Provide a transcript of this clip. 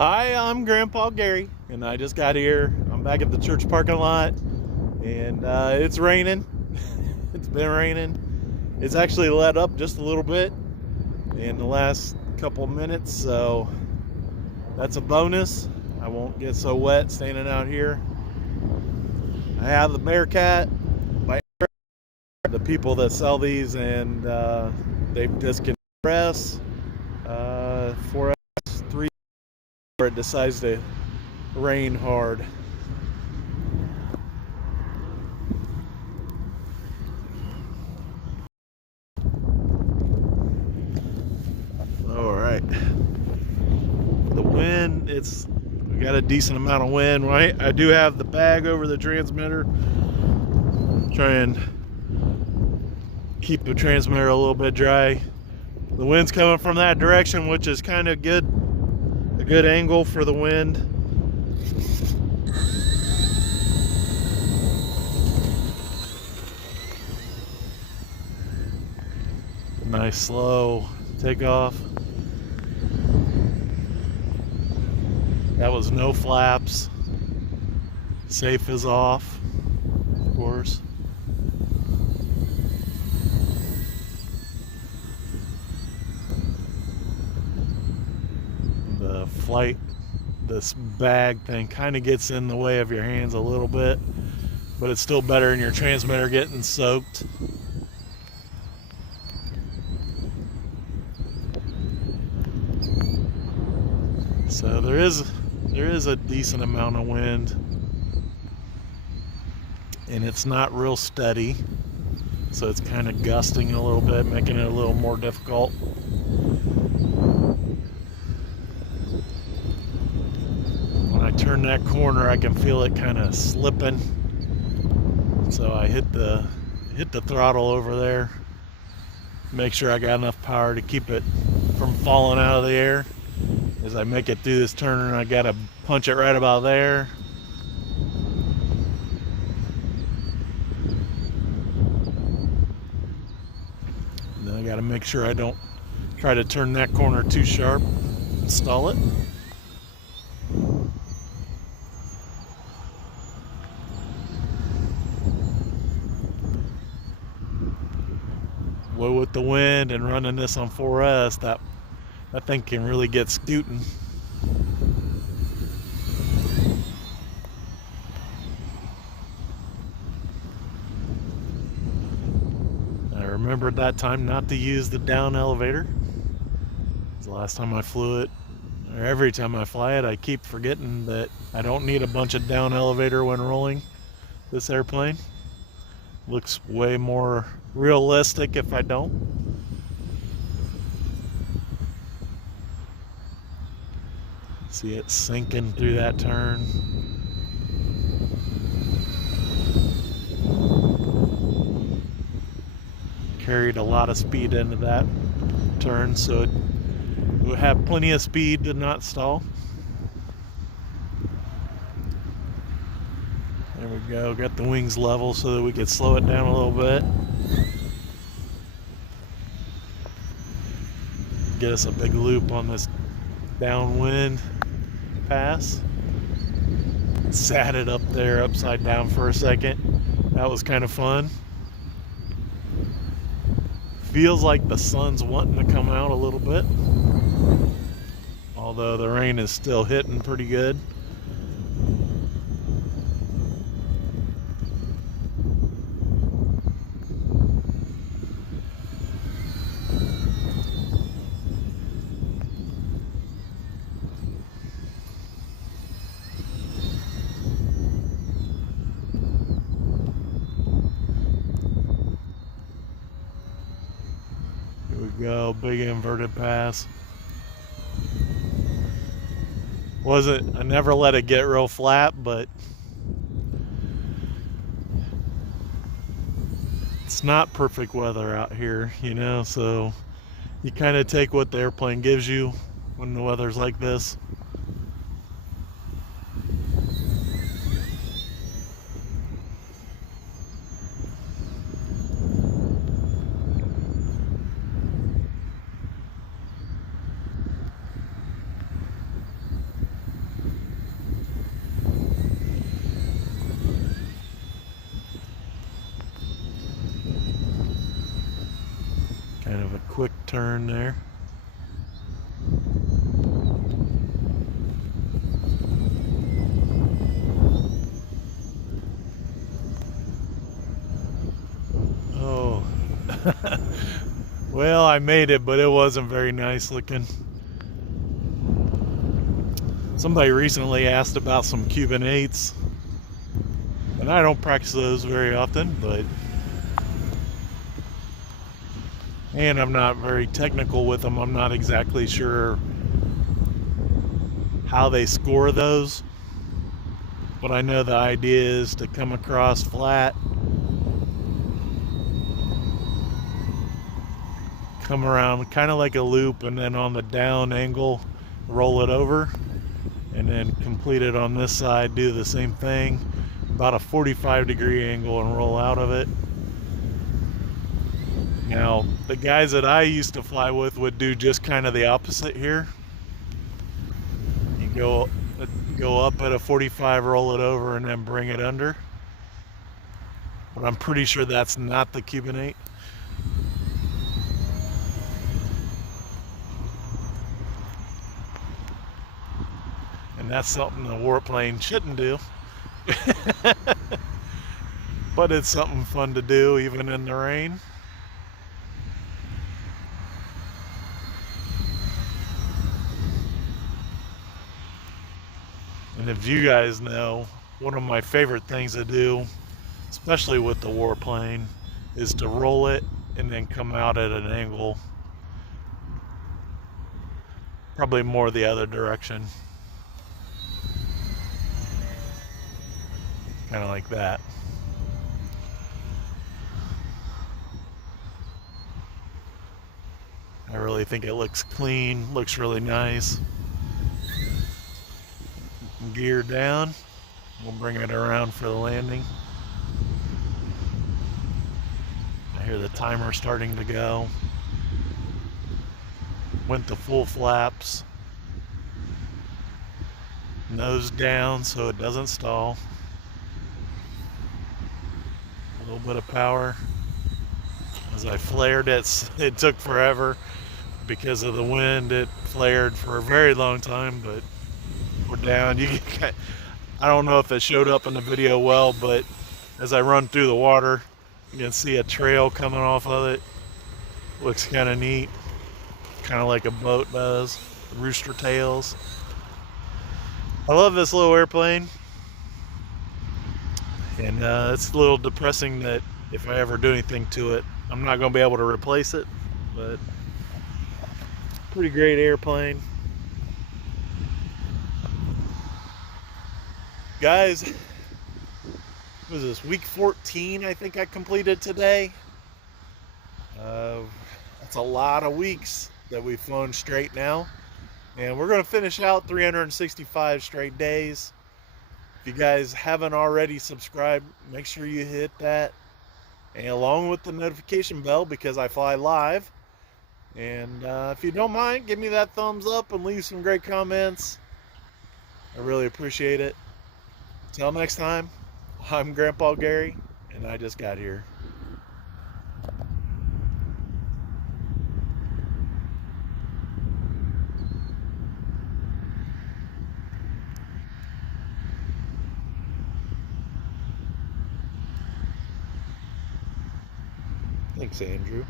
Hi, I'm Grandpa Gary, and I just got here. I'm back at the church parking lot, and it's raining. It's been raining. It's actually let up just a little bit in the last couple of minutes, so that's a bonus. I won't get so wet standing out here. I have the Bearcat by the people that sell these, and they've discontinued press for us 3 where it decides to rain hard. All right. The wind, we got a decent amount of wind, right? I do have the bag over the transmitter. Try and keep the transmitter a little bit dry. The wind's coming from that direction, which is kind of good, a good angle for the wind. Nice slow takeoff. That was no flaps. Safe is off, of course. The flight, this bag thing kind of gets in the way of your hands a little bit, but it's still better than your transmitter getting soaked. So there is a decent amount of wind, and it's not real steady, so it's kind of gusting a little bit, making it a little more difficult. When I turn that corner, I can feel it kind of slipping, so I hit the throttle over there, make sure I got enough power to keep it from falling out of the air. As I make it through this turn, I gotta punch it right about there. And then I gotta make sure I don't try to turn that corner too sharp and stall it. Well, with the wind and running this on 4S, that thing can really get scooting. I remembered that time not to use the down elevator. It's the last time I flew it, or every time I fly it, I keep forgetting that I don't need a bunch of down elevator when rolling this airplane. Looks way more realistic if I don't. See it sinking through that turn. Carried a lot of speed into that turn, so it would have plenty of speed to not stall. There we go, got the wings level so that we could slow it down a little bit. Get us a big loop on this downwind pass. Sat it up there upside down for a second. That was kind of fun. Feels like the sun's wanting to come out a little bit, although the rain is still hitting pretty good. Go, big inverted pass. I never let it get real flat, but it's not perfect weather out here, you know, so you kind of take what the airplane gives you when the weather's like this. turn there. Oh. Well, I made it, but it wasn't very nice looking. Somebody recently asked about some Cuban 8s, and I don't practice those very often, and I'm not very technical with them. I'm not exactly sure how they score those, but I know the idea is to come across flat, come around kind of like a loop, and then on the down angle roll it over, and then complete it on this side, do the same thing, about a 45-degree angle, and roll out of it. Now, the guys that I used to fly with would do just kind of the opposite here. You go up at a 45, roll it over, and then bring it under. But I'm pretty sure that's not the Cuban 8. And that's something the warplane shouldn't do. But it's something fun to do even in the rain. And if you guys know, one of my favorite things to do, especially with the warplane, is to roll it and then come out at an angle, probably more the other direction, kind of like that. I really think it looks clean, looks really nice. Gear down, we'll bring it around for the landing. I hear the timer starting to go. Went to full flaps. Nose down so it doesn't stall. A little bit of power. As I flared it, it took forever because of the wind. It flared for a very long time, but we're down. I don't know if it showed up in the video well, but as I run through the water, you can see a trail coming off of it. Looks kind of neat, kind of like a boat does. Rooster tails. I love this little airplane, and it's a little depressing that if I ever do anything to it, I'm not going to be able to replace it, but pretty great airplane. Guys, what was this, week 14 I think I completed today? That's a lot of weeks that we've flown straight now. And we're going to finish out 365 straight days. If you guys haven't already subscribed, make sure you hit that. And along with the notification bell, because I fly live. And if you don't mind, give me that thumbs up and leave some great comments. I really appreciate it. Till next time, I'm Grandpa Gary, and I just got here. Thanks, Andrew.